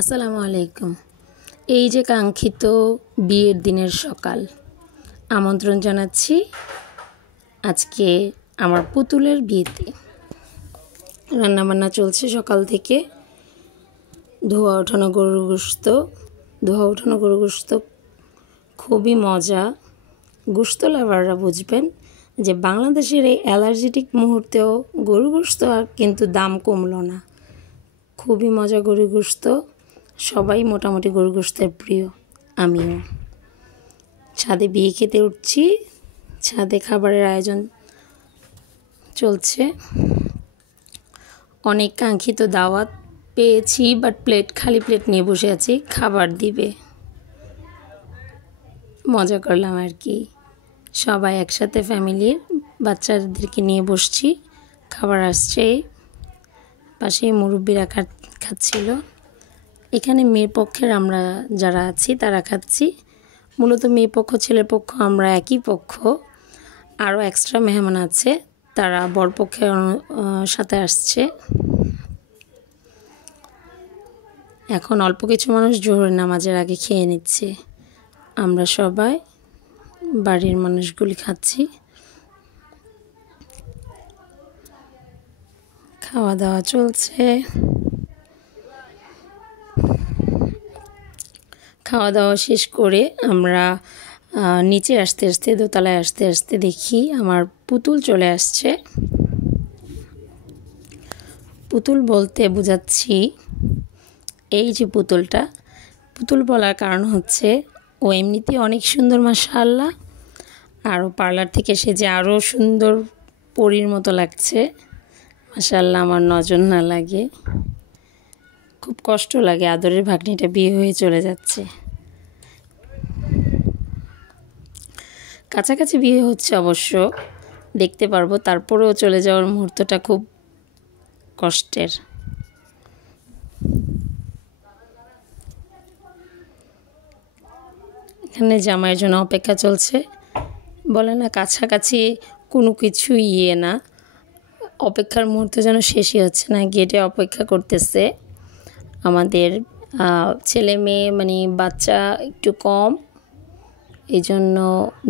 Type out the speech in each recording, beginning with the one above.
আসসালামু আলাইকুম। এই যে কাঙ্ক্ষিত বিয়ের দিনের সকাল, আমন্ত্রণ জানাচ্ছি আজকে আমার পুতুলের বিয়েতে। রান্নাবান্না চলছে সকাল থেকে। ধোয়া ওঠানো গরুর গোশত খুবই মজা। গোশত লাভাররা বুঝবেন যে বাংলাদেশের এই অ্যালার্জেটিক মুহূর্তেও গরুর গোশত আর কিন্তু দাম কমলো না। খুবই মজা গরুর গোশত। সবাই মোটামুটি গরুর গোশতের প্রিয়, আমিও। ছাদে বিয়ে খেতে উঠছি। ছাদে খাবারের আয়োজন চলছে। অনেক কাঙ্ক্ষিত দাওয়াত পেয়েছি, বাট খালি প্লেট নিয়ে বসে আছি। খাবার দিবে, মজা করলাম আর কি। সবাই একসাথে ফ্যামিলির বাচ্চাদেরকে নিয়ে বসছি। খাবার আসছে, পাশেই মুরব্বিরা খাচ্ছিল। এখানে মেয়ে পক্ষের আমরা যারা আছি তারা খাচ্ছি। মূলত মেয়ে পক্ষ ছেলের পক্ষ আমরা একই পক্ষ। আরও এক্সট্রা মেহমান আছে, তারা বরপক্ষের সাথে আসছে। এখন অল্প কিছু মানুষ জোহরের নামাজের আগে খেয়ে নিচ্ছে। আমরা সবাই বাড়ির মানুষগুলি খাচ্ছি। খাওয়া দাওয়া চলছে। খাওয়া দাওয়া শেষ করে আমরা নিচে আসতে আসতে, দোতলায় আসতে আসতে দেখি আমার পুতুল চলে আসছে। পুতুল বলতে বোঝাচ্ছি এই যে পুতুল বলার কারণ হচ্ছে ও এমনিতেই অনেক সুন্দর, মাশাআল্লাহ। আরও পার্লার থেকে এসে যে আরও সুন্দর পরীর মতো লাগছে, মাশাআল্লাহ। আমার নজর না লাগে, খুব কষ্ট লাগে। আদরের ভাগ্নিটা বিয়ে হয়ে চলে যাচ্ছে। কাছাকাছি বিয়ে হচ্ছে অবশ্য, দেখতে পারবো। তারপরেও চলে যাওয়ার মুহূর্তটা খুব কষ্টের। এখানে জামাইয়ের জন্য অপেক্ষা চলছে। বলে না, কাছাকাছি কোনো কিছু না, অপেক্ষার মুহূর্ত যেন শেষই হচ্ছে না। গেটে অপেক্ষা করতেছে আমাদের ছেলে মেয়ে, মানে বাচ্চা একটু কম, এই জন্য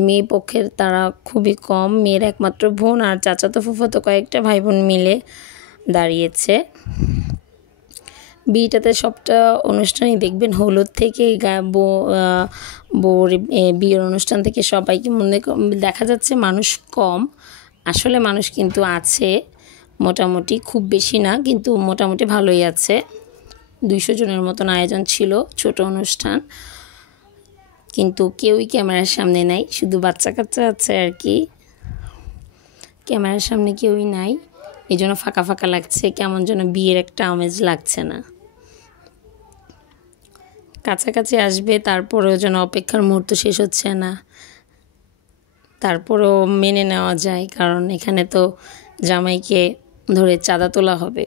মেয়ে পক্ষের তারা খুবই কম। মেয়ের একমাত্র বোন আর চাচাতো ফুফাতো কয়েকটা ভাই বোন মিলে দাঁড়িয়েছে। বিয়েটাতে সবটা অনুষ্ঠানই দেখবেন, হলুদ থেকে বউর বিয়ের অনুষ্ঠান থেকে সবাইকে দেখা যাচ্ছে মানুষ কম। আসলে মানুষ কিন্তু আছে মোটামুটি, খুব বেশি না, কিন্তু মোটামুটি ভালোই আছে। 200 জনের মতন আয়োজন ছিল, ছোট অনুষ্ঠান। কিন্তু কেউই ক্যামেরার সামনে নাই, শুধু বাচ্চা কাচ্চা আছে আর কি। ক্যামেরার সামনে কেউই নাই, এই জন্য ফাঁকা ফাঁকা লাগছে, কেমন যেন বিয়ের একটা আমেজ লাগছে না। কাছাকাছি আসবে, তারপরেও যেন অপেক্ষার মুহূর্ত শেষ হচ্ছে না। তারপরেও মেনে নেওয়া যায়, কারণ এখানে তো জামাইকে ধরে চাঁদা তোলা হবে।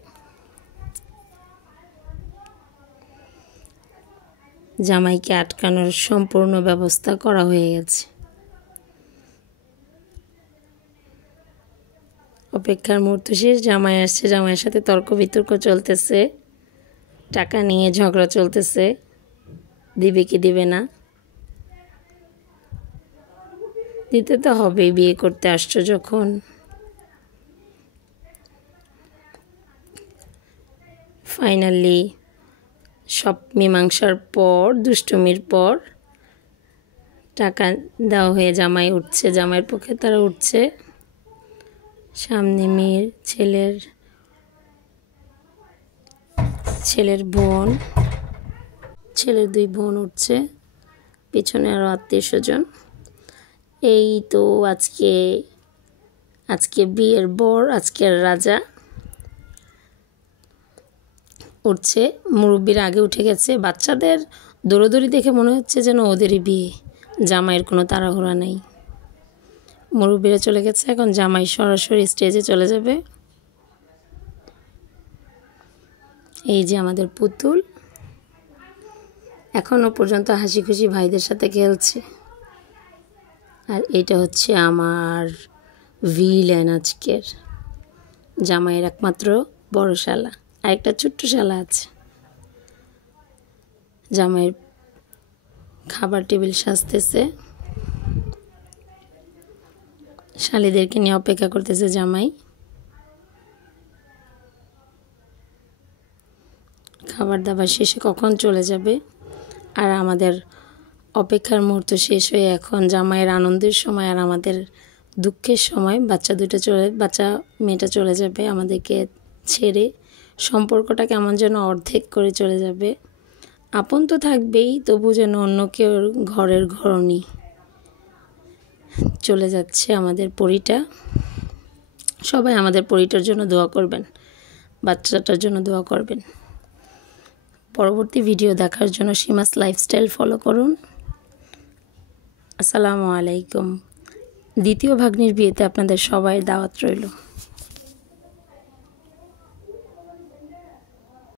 জামাইকে আটকানোর সম্পূর্ণ ব্যবস্থা করা হয়ে গেছে। অপেক্ষার মুহূর্ত শেষ, জামাই আসছে। জামাইয়ের সাথে তর্ক বিতর্ক চলতেছে, টাকা নিয়ে ঝগড়া চলতেছে, দিবে কি দিবে না। দিতে তো হবেই, বিয়ে করতে আসছো যখন। ফাইনালি সব মীমাংসার পর, দুষ্টুমির পর টাকা দেওয়া হয়ে জামাই উঠছে। জামাইয়ের পক্ষে তারা উঠছে। সামনে মেয়ের ছেলের বোন, ছেলের 2 বোন উঠছে, পিছনে আরও আত্মীয় স্বজন। এই তো আজকে বিয়ের বর, আজকের রাজা উঠছে। মুরব্বিরা আগে উঠে গেছে। বাচ্চাদের দৌড়োদৌড়ি দেখে মনে হচ্ছে যেন ওদেরই বিয়ে, জামাইয়ের কোনো তাড়াহুড়া নেই। মুরব্বিরা চলে গেছে, এখন জামাই সরাসরি স্টেজে চলে যাবে। এই যে আমাদের পুতুল এখনো পর্যন্ত হাসি খুশি ভাইদের সাথে খেলছে। আর এটা হচ্ছে আমার ভিলেন আজকের, জামাইয়ের একমাত্র বড় শালা। আরেকটা ছোট্ট শালা আছে। জামাইয়ের খাবার টেবিল সাজতেছে, শালীদেরকে নিয়ে অপেক্ষা করতেছে জামাই। খাবার দাবার শেষে কখন চলে যাবে, আর আমাদের অপেক্ষার মুহূর্ত শেষ হয়ে এখন জামাইয়ের আনন্দের সময় আর আমাদের দুঃখের সময়। বাচ্চা মেয়েটা চলে যাবে আমাদেরকে ছেড়ে। সম্পর্কটা কেমন যেন অর্ধেক করে চলে যাবে। আপন তো থাকবেই, তবু যেন অন্য কেউ ঘরের ঘরণী চলে যাচ্ছে আমাদের পরীটা। সবাই আমাদের পরীটার জন্য দোয়া করবেন, বাচ্চাটার জন্য দোয়া করবেন। পরবর্তী ভিডিও দেখার জন্য সীমাস লাইফস্টাইল ফলো করুন। আসসালামু আলাইকুম। দ্বিতীয় ভাগ্নির বিয়েতে আপনাদের সবাই দাওয়াত রইল।